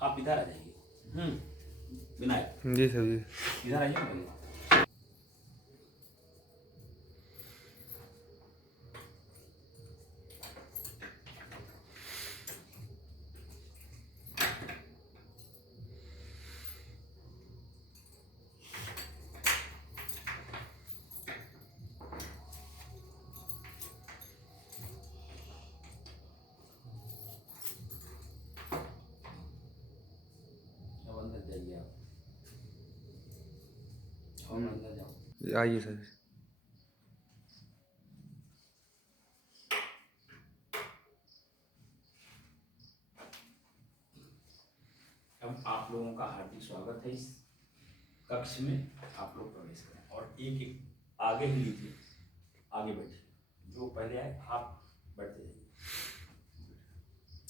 आप इधर आ जाइए। विनायक जी सर जी। इधर आइए ना। अब अंदर जाइए आप, और अंदर जाओ। आइए सर। अब आप लोगों का हार्दिक स्वागत है इस कक्ष में। आप लोग प्रवेश करें और एक एक आगे ही लीजिए, आगे बैठिए। जो पहले आए आप बैठते जाइए,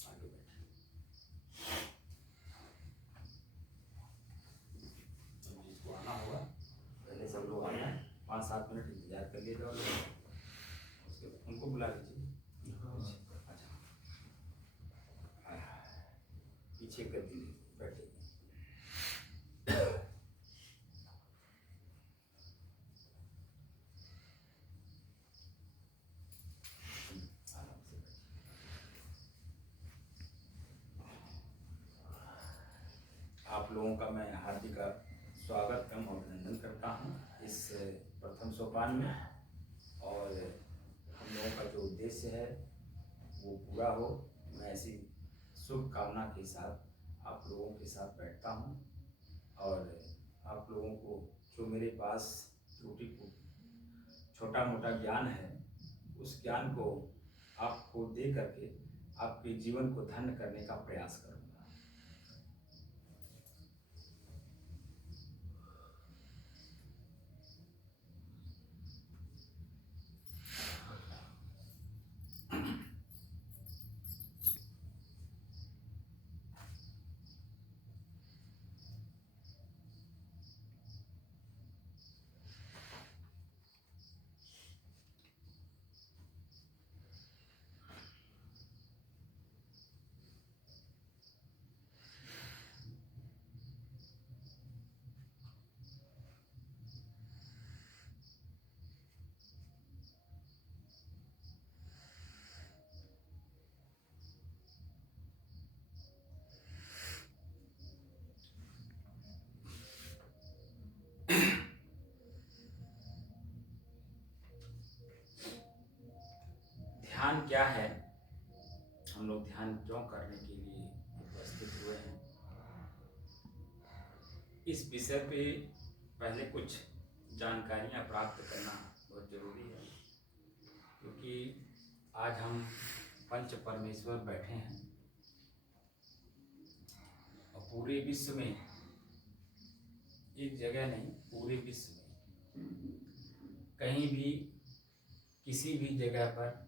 आगे बैठिए। अब जिसको आना होगा पहले सब लोग आ जाए, 5-7 मिनट इंतजार कर लीजिएगा और उसके बाद उनको बुला लीजिए। अच्छा, पीछे कर दीजिए, बैठ जाइए। आराम से बैठिए। आप लोगों का मैं हार्दिक स्वागत एवं अभिनंदन करता हूं इस प्रथम सोपान में, और हम लोगों का जो उद्देश्य है वो पूरा हो, मैं ऐसी शुभ कामना के साथ आप लोगों के साथ बैठता हूं। और आप लोगों को जो मेरे पास त्रुटि छोटा मोटा ज्ञान है, उस ज्ञान को आपको दे करके आपके जीवन को धन्य करने का प्रयास करूँगा। ध्यान क्या है, हम लोग ध्यान क्यों करने के लिए उपस्थित हुए हैं, इस विषय पे पहले कुछ जानकारियां प्राप्त करना बहुत जरूरी है। क्योंकि आज हम पंच परमेश्वर बैठे हैं और पूरे विश्व में, एक जगह नहीं, पूरे विश्व में कहीं भी किसी भी जगह पर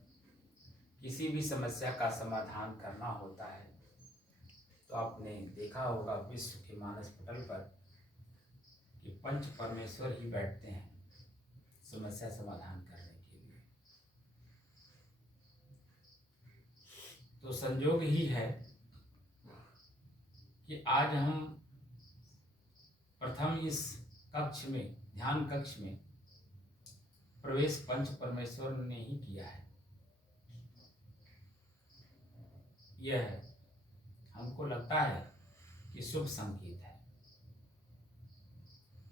किसी भी समस्या का समाधान करना होता है तो आपने देखा होगा विश्व के मानस पटल पर कि पंच परमेश्वर ही बैठते हैं समस्या समाधान करने के लिए। तो संयोग ही है कि आज हम प्रथम इस कक्ष में, ध्यान कक्ष में प्रवेश पंच परमेश्वर ने ही किया है। यह हमको लगता है कि शुभ संकेत है।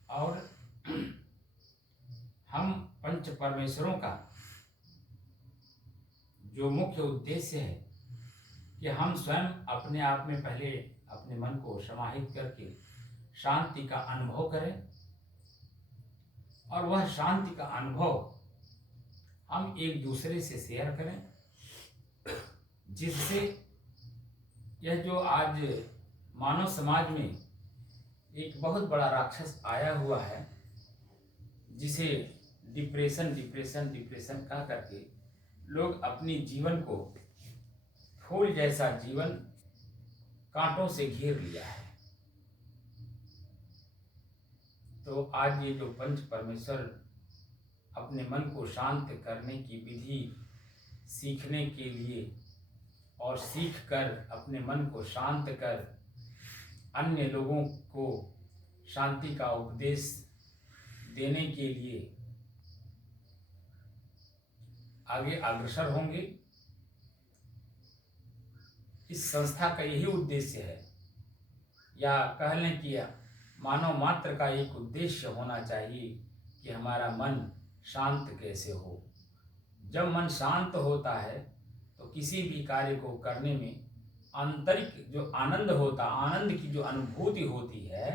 और हम पंच परमेश्वरों का जो मुख्य उद्देश्य है कि हम स्वयं अपने आप में पहले अपने मन को समाहित करके शांति का अनुभव करें, और वह शांति का अनुभव हम एक दूसरे से शेयर करें, जिससे यह जो आज मानव समाज में एक बहुत बड़ा राक्षस आया हुआ है, जिसे डिप्रेशन डिप्रेशन डिप्रेशन कह करके लोग अपनी जीवन को, फूल जैसा जीवन कांटों से घेर लिया है। तो आज ये जो पंच परमेश्वर अपने मन को शांत करने की विधि सीखने के लिए, और सीख कर अपने मन को शांत कर अन्य लोगों को शांति का उपदेश देने के लिए आगे अग्रसर होंगे। इस संस्था का यही उद्देश्य है, या कह लें कि मानव मात्र का एक उद्देश्य होना चाहिए कि हमारा मन शांत कैसे हो। जब मन शांत होता है तो किसी भी कार्य को करने में आंतरिक जो आनंद होता, आनंद की जो अनुभूति होती है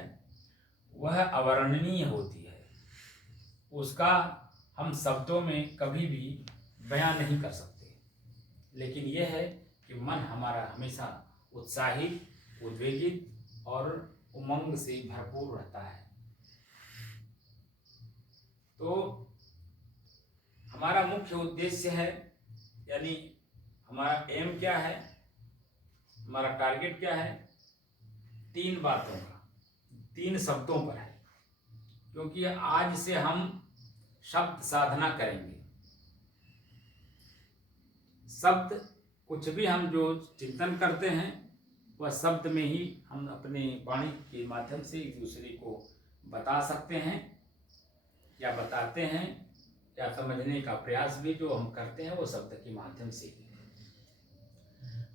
वह अवर्णनीय होती है। उसका हम शब्दों में कभी भी बयान नहीं कर सकते। लेकिन यह है कि मन हमारा हमेशा उत्साहित, उद्वेलित और उमंग से भरपूर रहता है। तो हमारा मुख्य उद्देश्य है, यानी हमारा एम क्या है, हमारा टारगेट क्या है, 3 बातों का, 3 शब्दों पर है। क्योंकि आज से हम शब्द साधना करेंगे। शब्द, कुछ भी हम जो चिंतन करते हैं वह शब्द में ही हम अपने वाणी के माध्यम से एक दूसरे को बता सकते हैं या बताते हैं, या समझने का प्रयास भी जो हम करते हैं वो शब्द के माध्यम से ही।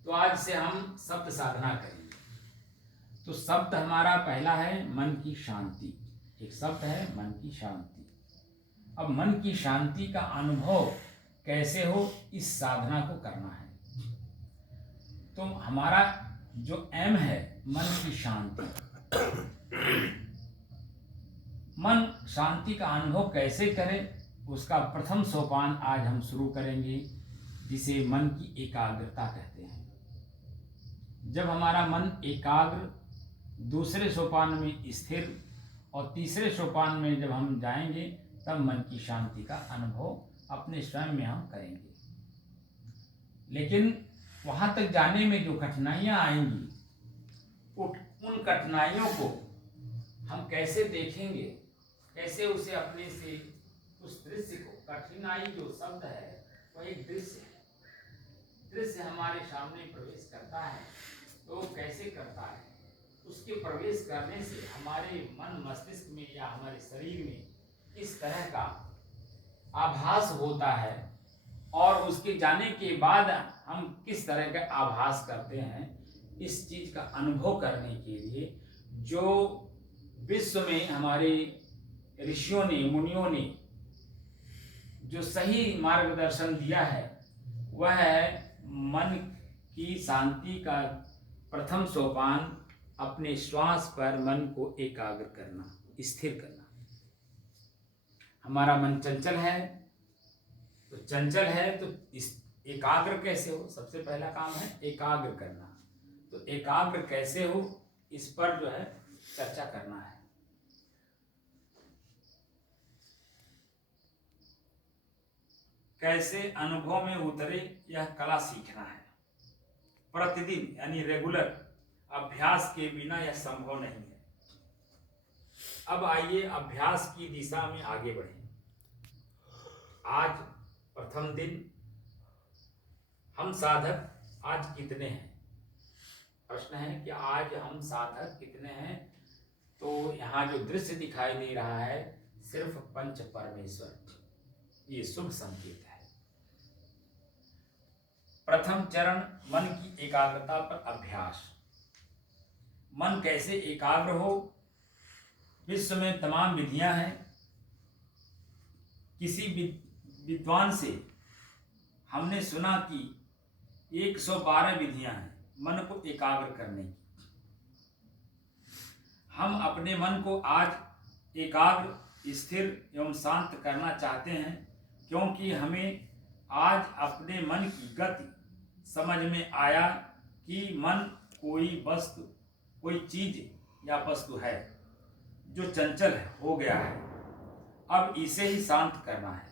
तो आज से हम शब्द साधना करेंगे। तो शब्द हमारा पहला है मन की शांति। एक शब्द है मन की शांति। अब मन की शांति का अनुभव कैसे हो, इस साधना को करना है। तो हमारा जो एम है मन की शांति, मन शांति का अनुभव कैसे करें, उसका प्रथम सोपान आज हम शुरू करेंगे, जिसे मन की एकाग्रता कहते हैं। जब हमारा मन एकाग्र, दूसरे सोपान में स्थिर और तीसरे सोपान में जब हम जाएंगे तब मन की शांति का अनुभव अपने स्वयं में हम करेंगे। लेकिन वहाँ तक जाने में जो कठिनाइयाँ आएंगी, उन कठिनाइयों को हम कैसे देखेंगे, कैसे उसे अपने से उस दृश्य को, कठिनाई जो शब्द है वह एक दृश्य है। दृश्य हमारे सामने प्रवेश करता है तो कैसे करता है, उसके प्रवेश करने से हमारे मन मस्तिष्क में या हमारे शरीर में इस तरह का आभास होता है, और उसके जाने के बाद हम किस तरह का आभास करते हैं, इस चीज का अनुभव करने के लिए जो विश्व में हमारे ऋषियों ने, मुनियों ने जो सही मार्गदर्शन दिया है वह है मन की शांति का प्रथम सोपान अपने श्वास पर मन को एकाग्र करना, स्थिर करना। हमारा मन चंचल है, तो चंचल है तो इस एकाग्र कैसे हो, सबसे पहला काम है एकाग्र करना। तो एकाग्र कैसे हो, इस पर जो है चर्चा करना है। कैसे अनुभव में उतरे, यह कला सीखना है। प्रतिदिन यानी रेगुलर अभ्यास के बिना यह संभव नहीं है। अब आइए अभ्यास की दिशा में आगे बढ़ें। आज प्रथम दिन, हम साधक आज कितने हैं? प्रश्न है कि आज हम साधक कितने हैं? तो यहाँ जो दृश्य दिखाई दे रहा है सिर्फ पंच परमेश्वर, ये शुभ संकेत है। प्रथम चरण मन की एकाग्रता पर अभ्यास। मन कैसे एकाग्र हो, विश्व में तमाम विधियां हैं। किसी विद्वान से हमने सुना कि 112 विधियां हैं मन को एकाग्र करने की। हम अपने मन को आज एकाग्र, स्थिर एवं शांत करना चाहते हैं, क्योंकि हमें आज अपने मन की गति समझ में आया कि मन कोई वस्तु, कोई चीज या वस्तु है जो चंचल हो गया है, अब इसे ही शांत करना है।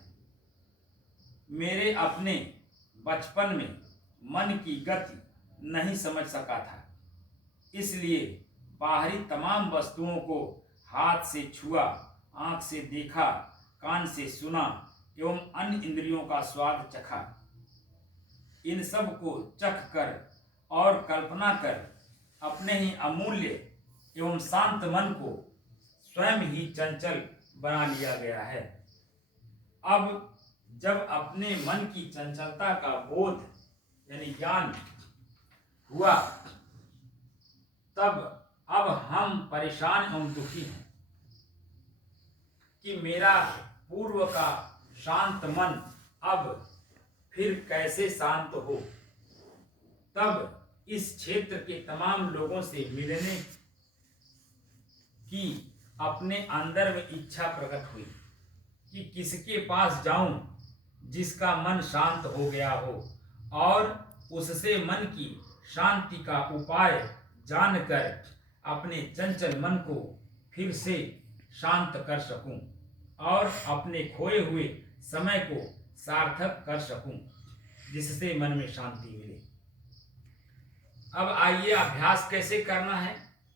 मेरे अपने बचपन में मन की गति नहीं समझ सका था, इसलिए बाहरी तमाम वस्तुओं को हाथ से छुआ, आंख से देखा, कान से सुना एवं अन्य इंद्रियों का स्वाद चखा। इन सब को चख कर और कल्पना कर अपने ही अमूल्य एवं शांत मन को स्वयं ही चंचल बना लिया गया है। अब जब अपने मन की चंचलता का बोध यानी ज्ञान हुआ, तब अब हम परेशान एवं दुखी हैं कि मेरा पूर्व का शांत मन अब फिर कैसे शांत हो। तब इस क्षेत्र के तमाम लोगों से मिलने की अपने अंदर में इच्छा प्रकट हुई कि किसके पास जाऊं जिसका मन शांत हो गया हो और उससे मन की शांति का उपाय जानकर अपने चंचल मन को फिर से शांत कर सकूं और अपने खोए हुए समय को सार्थक कर सकूं, जिससे मन में शांति मिले। अब आइए अभ्यास कैसे करना है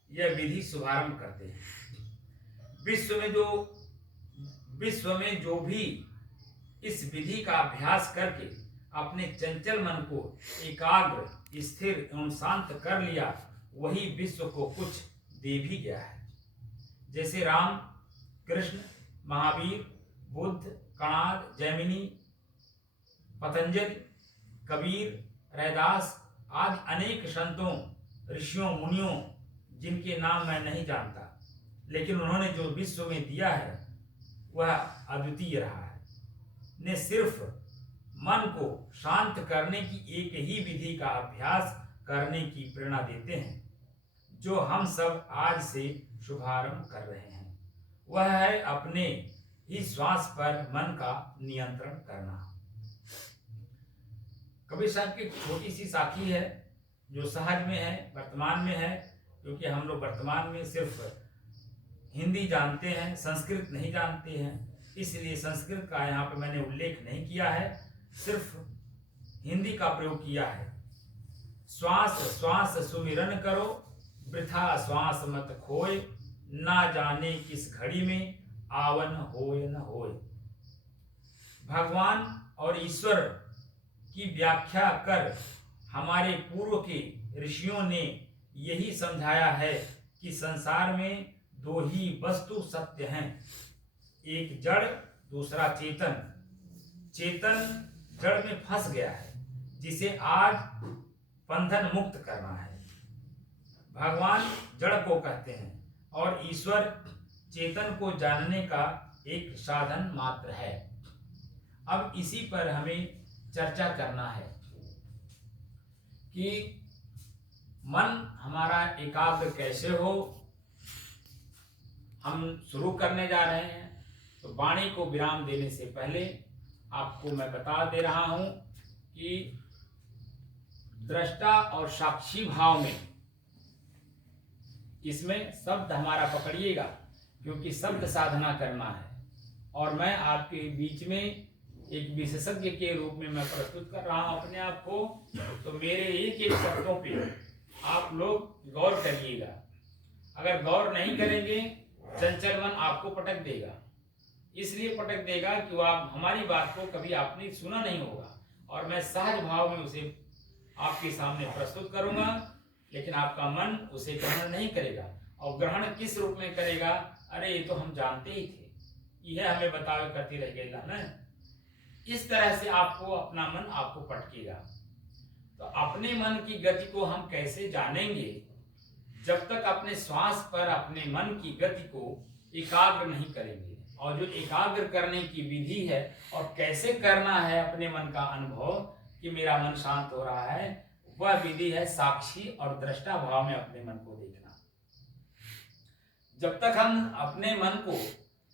यह विधि शुभारंभ करते हैं। विश्व में जो भी इस विधि का अभ्यास करके अपने चंचल मन को एकाग्र, स्थिर एवं शांत कर लिया, वही विश्व को कुछ दे भी गया है। जैसे राम, कृष्ण, महावीर, बुद्ध, कणाद, जैमिनी, पतंजलि, कबीर, रैदास आदि अनेक संतों, ऋषियों, मुनियों जिनके नाम मैं नहीं जानता, लेकिन उन्होंने जो विश्व में दिया है वह अद्वितीय रहा है। ने सिर्फ मन को शांत करने की एक ही विधि का अभ्यास करने की प्रेरणा देते हैं, जो हम सब आज से शुभारंभ कर रहे हैं। वह है अपने ही श्वास पर मन का नियंत्रण करना। कबीर साहब की छोटी सी साखी है जो सहज में है, वर्तमान में है, क्योंकि हम लोग वर्तमान में सिर्फ हिंदी जानते हैं, संस्कृत नहीं जानते हैं, इसलिए संस्कृत का यहाँ पे मैंने उल्लेख नहीं किया है, सिर्फ हिंदी का प्रयोग किया है। श्वास श्वास सुमिरन करो, वृथा श्वास मत खोए, ना जाने किस घड़ी में आवन होय न होय। भगवान और ईश्वर की व्याख्या कर हमारे पूर्व के ऋषियों ने यही समझाया है कि संसार में दो ही वस्तु सत्य हैं, एक जड़, दूसरा चेतन। चेतन जड़ में फंस गया है, जिसे आज बंधन मुक्त करना है। भगवान जड़ को कहते हैं और ईश्वर चेतन को जानने का एक साधन मात्र है। अब इसी पर हमें चर्चा करना है कि मन हमारा एकाग्र कैसे हो। हम शुरू करने जा रहे हैं, तो वाणी को विराम देने से पहले आपको मैं बता दे रहा हूं कि दृष्टा और साक्षी भाव में, इसमें शब्द हमारा पकड़िएगा, क्योंकि शब्द साधना करना है और मैं आपके बीच में एक विशेषज्ञ के रूप में मैं प्रस्तुत कर रहा हूं अपने आप को। तो मेरे एक एक शब्दों पे आप लोग गौर करिएगा। अगर गौर नहीं करेंगे, चंचल मन आपको पटक देगा। इसलिए पटक देगा कि आप हमारी बात को कभी आपने सुना नहीं होगा और मैं सहज भाव में उसे आपके सामने प्रस्तुत करूंगा, लेकिन आपका मन उसे ग्रहण नहीं करेगा। और ग्रहण किस रूप में करेगा? अरे ये तो हम जानते ही थे, यह हमें बतावे करती रह गई ना। इस तरह से आपको अपना मन आपको पटकेगा। तो अपने मन की गति को हम कैसे जानेंगे? जब तक अपने श्वास पर अपने मन की गति को एकाग्र नहीं करेंगे। और जो एकाग्र करने की विधि है और कैसे करना है अपने मन का अनुभव कि मेरा मन शांत हो रहा है, वह विधि है साक्षी और दृष्टा भाव में अपने मन को देखना। जब तक हम अपने मन को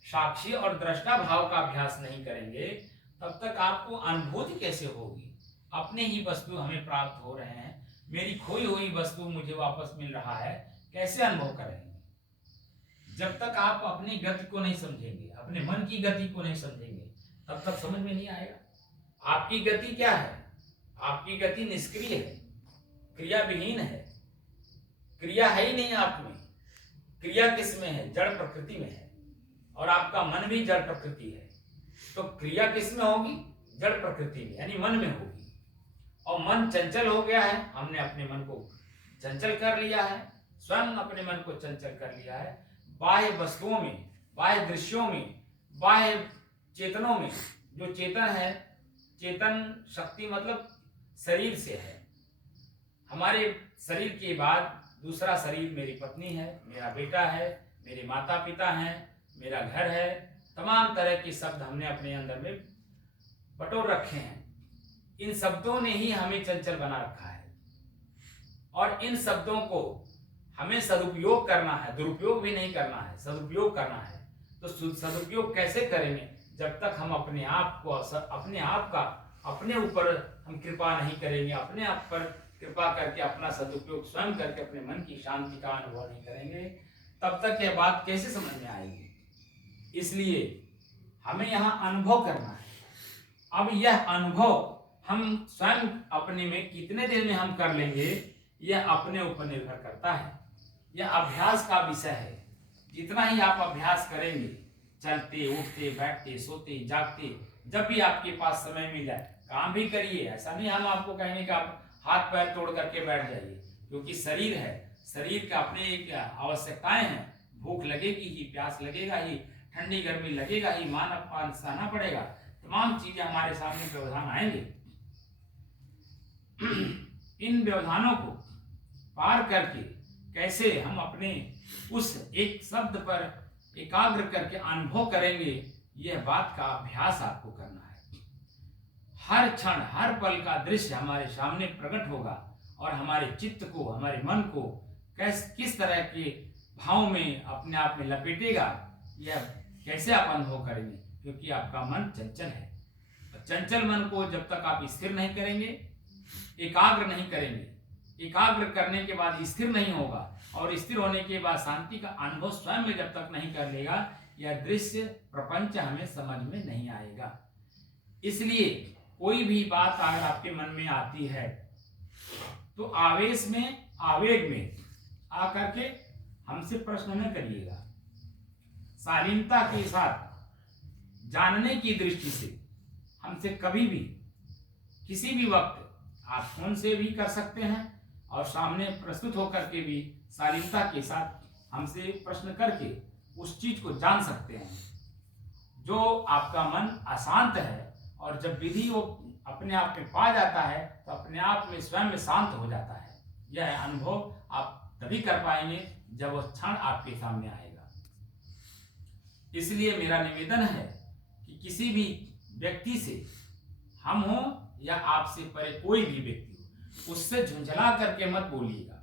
साक्षी और दृष्टा भाव का अभ्यास नहीं करेंगे, तब तक आपको अनुभूति कैसे होगी? अपने ही वस्तु हमें प्राप्त हो रहे हैं, मेरी खोई हुई वस्तु मुझे वापस मिल रहा है, कैसे अनुभव करेंगे? जब तक आप अपनी गति को नहीं समझेंगे, अपने मन की गति को नहीं समझेंगे, तब तक समझ में नहीं आएगा। आपकी गति क्या है? आपकी गति निष्क्रिय है, क्रिया विहीन है, क्रिया है ही नहीं आप में। क्रिया किस में है? जड़ प्रकृति में है। और आपका मन भी जड़ प्रकृति है, तो क्रिया किस में होगी? जड़ प्रकृति में, यानी मन में होगी। और मन चंचल हो गया है, हमने अपने मन को चंचल कर लिया है। स्वयं अपने मन को चंचल कर लिया है। बाह्य वस्तुओं में, बाह्य दृश्यों में, बाह्य चेतनों में, जो चेतन है, चेतन शक्ति मतलब शरीर से है। हमारे शरीर के बाद दूसरा शरीर मेरी पत्नी है, मेरा बेटा है, मेरे माता पिता हैं, मेरा घर है। तमाम तरह के शब्द हमने अपने अंदर में बटोर रखे हैं। इन शब्दों ने ही हमें चंचल बना रखा है और इन शब्दों को हमें सदुपयोग करना है, दुरुपयोग भी नहीं करना है, सदुपयोग करना है। तो सदुपयोग कैसे करेंगे? जब तक हम अपने आप को, अपने आप का अपने ऊपर हम कृपा नहीं करेंगे, अपने आप पर कृपा करके अपना सदुपयोग स्वयं करके अपने मन की शांति का अनुभव नहीं करेंगे, तब तक यह बात कैसे समझ में आएगी? इसलिए हमें यहाँ अनुभव करना है। अब यह अनुभव हम स्वयं अपने में कितने देर में हम कर लेंगे, यह अपने ऊपर निर्भर करता है। यह अभ्यास का विषय है। जितना ही आप अभ्यास करेंगे, चलते, उठते, बैठते, सोते, जागते, जब भी आपके पास समय मिल जाए काम भी करिए। ऐसा नहीं हम आपको कहेंगे कि आप हाथ पैर तोड़ करके बैठ जाइए, क्योंकि शरीर है, शरीर का अपने एक आवश्यकताएं हैं। भूख लगेगी ही, प्यास लगेगा ही, ठंडी गर्मी लगेगा ही, मान अपमान सहना पड़ेगा, तमाम चीजें हमारे सामने व्यवधान आएंगे। इन व्यवधानों को पार करके कैसे हम अपने उस एक शब्द पर एकाग्र करके अनुभव करेंगे, यह बात का अभ्यास आपको करना है। हर क्षण, हर पल का दृश्य हमारे सामने प्रकट होगा और हमारे चित्त को, हमारे मन को किस तरह के भाव में अपने आप में लपेटेगा, यह कैसे आप अनुभव करेंगे, क्योंकि आपका मन चंचल है। चंचल मन को जब तक आप स्थिर नहीं करेंगे, एकाग्र नहीं करेंगे, एकाग्र करने के बाद स्थिर नहीं होगा और स्थिर होने के बाद शांति का अनुभव स्वयं में जब तक नहीं कर लेगा, यह दृश्य प्रपंच हमें समझ में नहीं आएगा। इसलिए कोई भी बात अगर आपके मन में आती है तो आवेश में, आवेग में आकर के हमसे प्रश्न न करिएगा। शालीनता के साथ, जानने की दृष्टि से हमसे कभी भी, किसी भी वक्त आप फोन से भी कर सकते हैं और सामने प्रस्तुत होकर के भी शालीनता के साथ हमसे प्रश्न करके उस चीज को जान सकते हैं। जो आपका मन अशांत है और जब विधि वो अपने आप में पा जाता है तो अपने आप में स्वयं में शांत हो जाता है। यह अनुभव आप तभी कर पाएंगे जब वो क्षण आपके सामने आएगा। इसलिए मेरा निवेदन है कि किसी भी व्यक्ति से, हम हो या आपसे परे कोई भी व्यक्ति हो, उससे झुंझला करके मत बोलिएगा,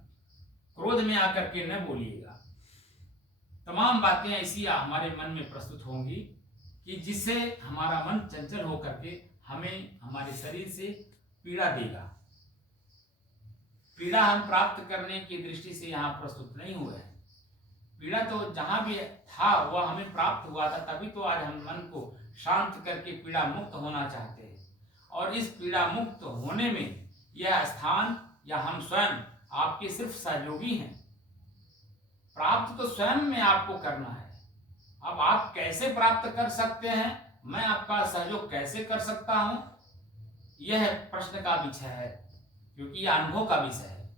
क्रोध में आकर के न बोलिएगा। तमाम बातें ऐसी हमारे मन में प्रस्तुत होंगी कि जिससे हमारा मन चंचल होकर के हमें हमारे शरीर से पीड़ा देगा। पीड़ा हम प्राप्त करने की दृष्टि से यहाँ प्रस्तुत नहीं हुए हैं। पीड़ा तो जहां भी था वह हमें प्राप्त हुआ था, तभी तो आज हम मन को शांत करके पीड़ा मुक्त होना चाहते हैं। और इस पीड़ा मुक्त होने में यह स्थान या हम स्वयं आपके सिर्फ सहयोगी हैं। प्राप्त तो स्वयं में आपको करना है। अब आप कैसे प्राप्त कर सकते हैं, मैं आपका सहयोग कैसे कर सकता हूं, यह प्रश्न का विषय है, क्योंकि यह अनुभव का विषय है।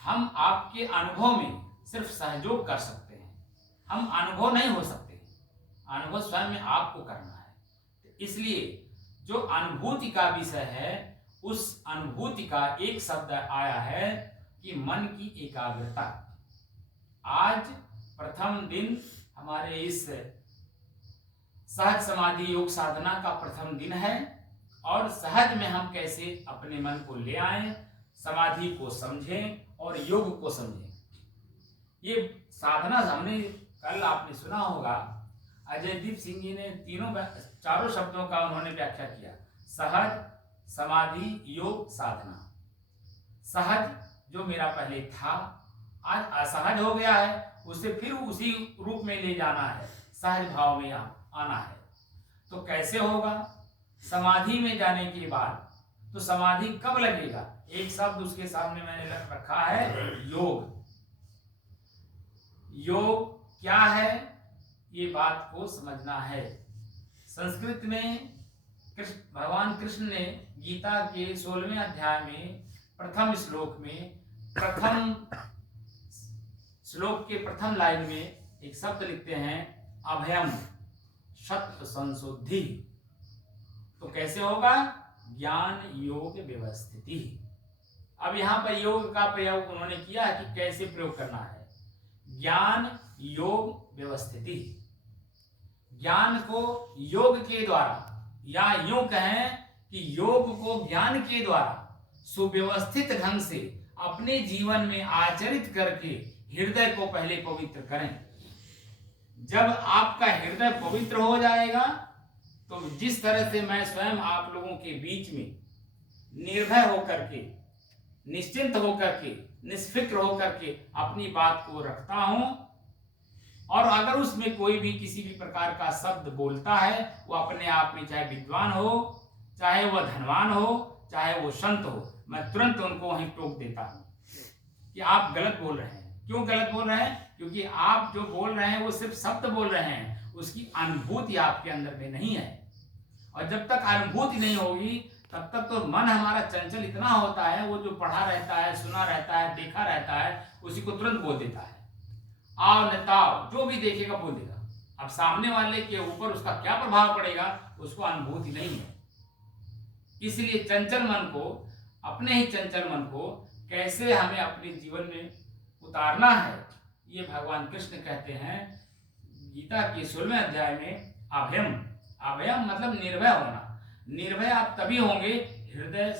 हम आपके अनुभव में सिर्फ सहयोग कर सकते हैं, हम अनुभव नहीं हो सकते। अनुभव स्वयं में आपको करना है। इसलिए जो अनुभूति का विषय है, उस अनुभूति का एक शब्द आया है कि मन की एकाग्रता। आज प्रथम दिन हमारे इस सहज समाधि योग साधना का प्रथम दिन है और सहज में हम कैसे अपने मन को ले आए, समाधि को समझें और योग को समझें। ये साधना हमने कल आपने सुना होगा, अजयदीप सिंह जी ने चारों शब्दों का उन्होंने व्याख्या किया। सहज, समाधि, योग, साधना। सहज जो मेरा पहले था आज असहज हो गया है, उसे फिर उसी रूप में ले जाना है, सहज भाव में आना है। तो कैसे होगा? समाधि में जाने के बाद। तो समाधि कब लगेगा? एक शब्द उसके सामने मैंने रखा है, योग। योग क्या है, ये बात को समझना है। संस्कृत में भगवान कृष्ण ने गीता के 16वें अध्याय में प्रथम श्लोक में प्रथम श्लोक के प्रथम लाइन में एक शब्द लिखते हैं अभयम सत्व संशुद्धि। तो कैसे होगा? ज्ञान योग व्यवस्थिति। अब यहां पर योग का प्रयोग उन्होंने किया है कि कैसे प्रयोग करना है। ज्ञान योग व्यवस्थिति, ज्ञान को योग के द्वारा, या यूं कहें कि योग को ज्ञान के द्वारा सुव्यवस्थित ढंग से अपने जीवन में आचरित करके हृदय को पहले पवित्र करें। जब आपका हृदय पवित्र हो जाएगा तो जिस तरह से मैं स्वयं आप लोगों के बीच में निर्भय होकर के, निश्चिंत होकर के, निष्फिक्र होकर के अपनी बात को रखता हूं, और अगर उसमें कोई भी किसी भी प्रकार का शब्द बोलता है, वो अपने आप में चाहे विद्वान हो, चाहे वह धनवान हो, चाहे वो संत हो, मैं तुरंत उनको वहीं टोक देता हूं कि आप गलत बोल रहे हैं। क्यों गलत बोल रहे हैं? क्योंकि आप जो बोल रहे हैं वो सिर्फ शब्द बोल रहे हैं, उसकी अनुभूति आपके अंदर में नहीं है। और जब तक अनुभूति नहीं होगी तब तक तो मन हमारा चंचल इतना होता है, वो जो पढ़ा रहता है, सुना रहता है, देखा रहता है, उसी को तुरंत बोल देता है। आओ न ताओ, जो भी देखेगा बोल देगा। अब सामने वाले के ऊपर उसका क्या प्रभाव पड़ेगा, उसको अनुभूति नहीं है। इसलिए चंचल मन को, अपने ही चंचल मन को कैसे हमें अपने जीवन में उतारना है, ये भगवान कृष्ण कहते हैं गीता के 16वें अध्याय में अभयम। अभयम मतलब निर्भय होना। निर्भय आप तभी होंगे हृदय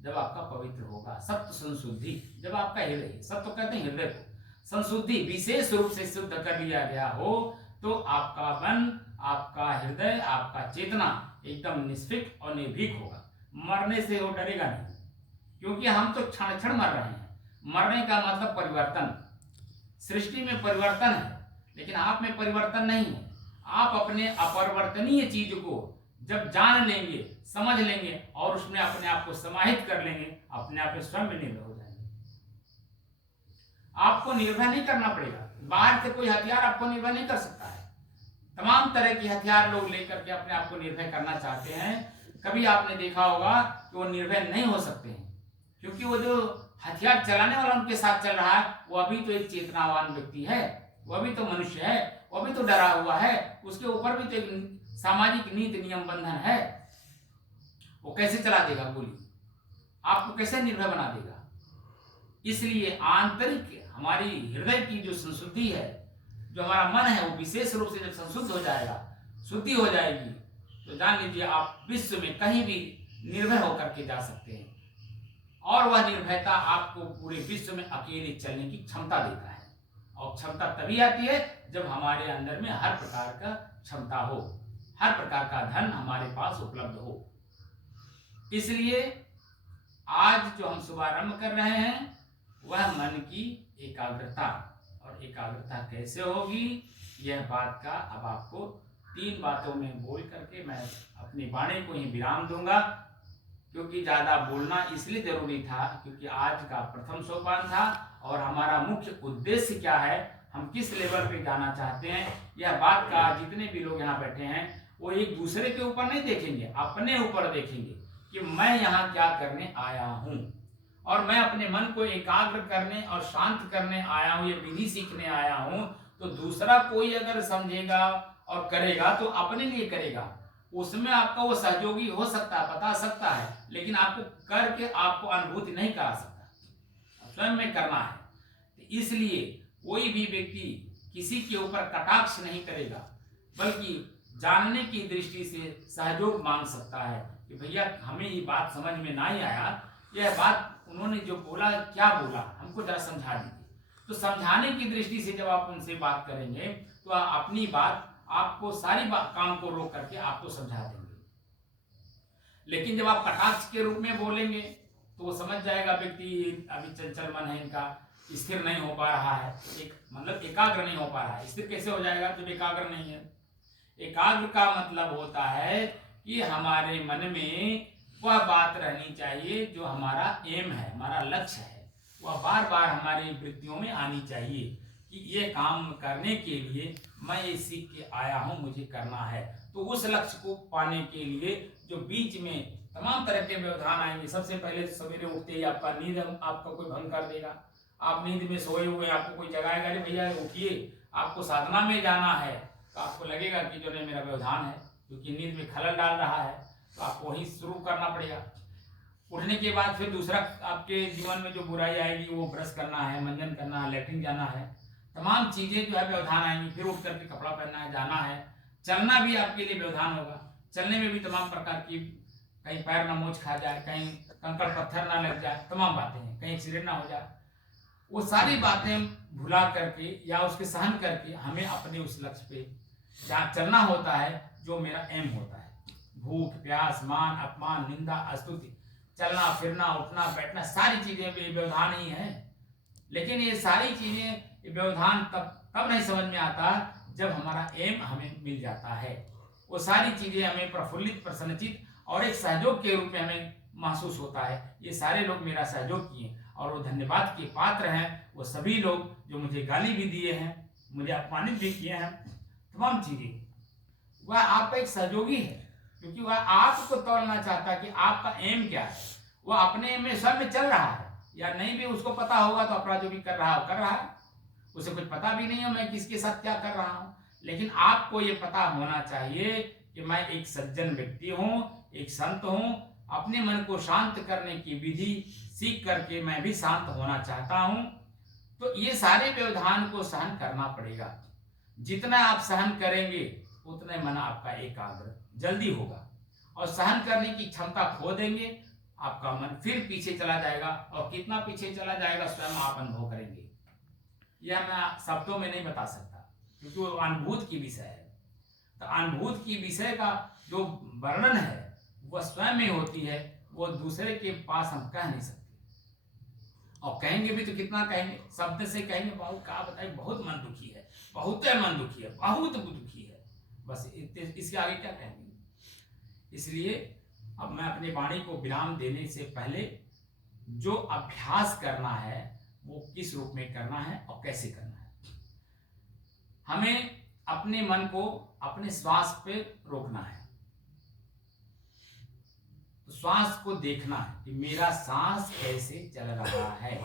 जब आपका पवित्र होगा। सत्व संशुद्धि, जब आपका हृदय, सत्व कहते हैं हृदय को, संशुद्धि विशेष रूप से शुद्ध कर लिया गया हो, तो आपका मन, आपका हृदय, आपका चेतना एकदम निष्फिक और निर्भीक होगा। मरने से वो डरेगा नहीं, क्योंकि हम तो क्षण क्षण मर रहे हैं। मरने का मतलब परिवर्तन। सृष्टि में परिवर्तन है, लेकिन आप में परिवर्तन नहीं है। आप अपने अपरिवर्तनीय चीज को जब जान लेंगे, समझ लेंगे और उसमें अपने आप को समाहित कर लेंगे, अपने आप स्वयं में निर्भर हो जाएंगे। आपको निर्भर नहीं करना पड़ेगा। बाहर से कोई हथियार आपको निर्भर नहीं कर सकता है। तमाम तरह के हथियार लोग लेकर के अपने आप को निर्भय करना चाहते हैं। कभी आपने देखा होगा कि वो निर्भय नहीं हो सकते हैं, क्योंकि वो जो हथियार चलाने वाला उनके साथ चल रहा है, वो अभी तो एक चेतनावान व्यक्ति है, वो अभी तो मनुष्य है, वो अभी तो डरा हुआ है, उसके ऊपर भी तो एक सामाजिक नीति नियम बंधन है। वो कैसे चला देगा गोली? आपको कैसे निर्भय बना देगा? इसलिए आंतरिक हमारी हृदय की जो संशुद्धि है, जो हमारा मन है, वो विशेष रूप से जब संशुद्ध हो जाएगा, शुद्धि हो जाएगी, तो जान लीजिए आप विश्व में कहीं भी निर्भय होकर के जा सकते हैं। और वह निर्भयता आपको पूरे विश्व में अकेले चलने की क्षमता देता है। और क्षमता तभी आती है जब हमारे अंदर में हर प्रकार का क्षमता हो, हर प्रकार का धन हमारे पास उपलब्ध हो। इसलिए आज जो हम शुभारंभ कर रहे हैं वह मन की एकाग्रता। और एकाग्रता कैसे होगी, यह बात का अब आपको 3 बातों में बोल करके मैं अपनी वाणी को ही विराम दूंगा, क्योंकि ज़्यादा बोलना इसलिए जरूरी था क्योंकि आज का प्रथम सोपान था और हमारा मुख्य उद्देश्य क्या है, हम किस लेवल पे जाना चाहते हैं, यह बात का जितने भी लोग यहाँ बैठे हैं वो एक दूसरे के ऊपर नहीं देखेंगे, अपने ऊपर देखेंगे कि मैं यहाँ क्या करने आया हूँ। और मैं अपने मन को एकाग्र करने और शांत करने आया हूँ, ये विधि सीखने आया हूँ। तो दूसरा कोई अगर समझेगा और करेगा तो अपने लिए करेगा, उसमें आपका वो सहयोगी हो सकता है, बता सकता है, लेकिन आपको करके आपको अनुभूति नहीं करा सकता, स्वयं में करना है। तो इसलिए कोई भी व्यक्ति किसी के ऊपर कटाक्ष नहीं करेगा, बल्कि जानने की दृष्टि से सहयोग मांग सकता है कि भैया हमें ये बात समझ में नहीं आया, यह बात उन्होंने जो बोला क्या बोला, हमको जरा समझा दीजिए। तो समझाने की दृष्टि से जब आप उनसे बात करेंगे तो अपनी बात, आपको सारी काम को रोक करके आपको समझा देंगे। लेकिन जब आप कटाक्ष के रूप में बोलेंगे तो वो समझ जाएगा व्यक्ति अभी चंचल मन है, इनका स्थिर नहीं हो पा रहा है, एक मतलब एकाग्र नहीं हो पा रहा है। स्थिर कैसे हो जाएगा जब एकाग्र नहीं है? एकाग्र का मतलब होता है कि हमारे मन में वह बात रहनी चाहिए जो हमारा एम है, हमारा लक्ष्य है, वह बार बार हमारी वृत्तियों में आनी चाहिए कि ये काम करने के लिए मैं ये सीख के आया हूँ, मुझे करना है। तो उस लक्ष्य को पाने के लिए जो बीच में तमाम तरह के व्यवधान आएंगे, सबसे पहले सवेरे उठते ही आपका नींद आपका कोई भंग कर देगा, आप नींद में सोए हुए, आपको कोई जगाएगा, अरे भैया उठिए, आपको साधना में जाना है, तो आपको लगेगा कि जो है मेरा व्यवधान है, क्योंकि नींद में खलल डाल रहा है, तो आपको वही शुरू करना पड़ेगा। उठने के बाद फिर दूसरा आपके जीवन में जो बुराई आएगी, वो ब्रश करना है, मंजन करना है, लेटरिन जाना है, तमाम चीज़ें जो है व्यवधान आएंगी। फिर उठ करके कपड़ा पहनना है, जाना है, चलना भी आपके लिए व्यवधान होगा। चलने में भी तमाम प्रकार की, कहीं पैर ना मोच खा जाए, कहीं कंकड़ पत्थर ना लग जाए, तमाम बातें हैं, कहीं एक्सीडेंट ना हो जाए। वो सारी बातें भुला करके या उसके सहन करके हमें अपने उस लक्ष्य पे जहाँ चलना होता है, जो मेरा एम होता है, भूख प्यास मान अपमान निंदा स्तुति, चलना फिरना उठना बैठना, सारी चीजें व्यवधान ही है। लेकिन ये सारी चीजें व्यवधान तब नहीं समझ में आता जब हमारा एम हमें मिल जाता है। वो सारी चीजें हमें प्रफुल्लित प्रसन्नचित और एक सहयोग के रूप में हमें महसूस होता है। ये सारे लोग मेरा सहयोग किए और वो धन्यवाद के पात्र हैं। वो सभी लोग जो मुझे गाली भी दिए हैं, मुझे अपमानित भी किए हैं, तमाम चीजें, वह आपका एक सहयोगी है, क्योंकि वह आपको तोड़ना चाहता है कि आपका एम क्या है। वह अपने एम में स्वयं में चल रहा है, या नहीं भी उसको पता होगा तो अपना जो भी कर रहा है, उसे कुछ पता भी नहीं है मैं किसके साथ क्या कर रहा हूँ। लेकिन आपको ये पता होना चाहिए कि मैं एक सज्जन व्यक्ति हूँ, एक संत हूँ, अपने मन को शांत करने की विधि सीख करके मैं भी शांत होना चाहता हूँ। तो ये सारे व्यवधान को सहन करना पड़ेगा। जितना आप सहन करेंगे उतना मन आपका एकाग्र जल्दी होगा, और सहन करने की क्षमता खो देंगे, आपका मन फिर पीछे चला जाएगा, और कितना पीछे चला जाएगा स्वयं आप अनुभव करेंगे। यह मैं शब्दों में नहीं बता सकता, क्योंकि वो अनुभूत की विषय है। तो अनुभूत की विषय का जो वर्णन है वह स्वयं में होती है, वो दूसरे के पास हम कह नहीं सकते। और कहेंगे भी तो कितना कहेंगे, शब्द से कहेंगे, बहुत क्या बताए, बहुत मन दुखी है, बहुत मन दुखी है, बहुत दुखी है, बस इसके आगे क्या कहेंगे। इसलिए अब मैं अपने वाणी को विराम देने से पहले जो अभ्यास करना है वो किस रूप में करना है और कैसे करना है। हमें अपने मन को अपने श्वास पे रोकना है। तो श्वास को देखना है कि मेरा सांस कैसे चल रहा है।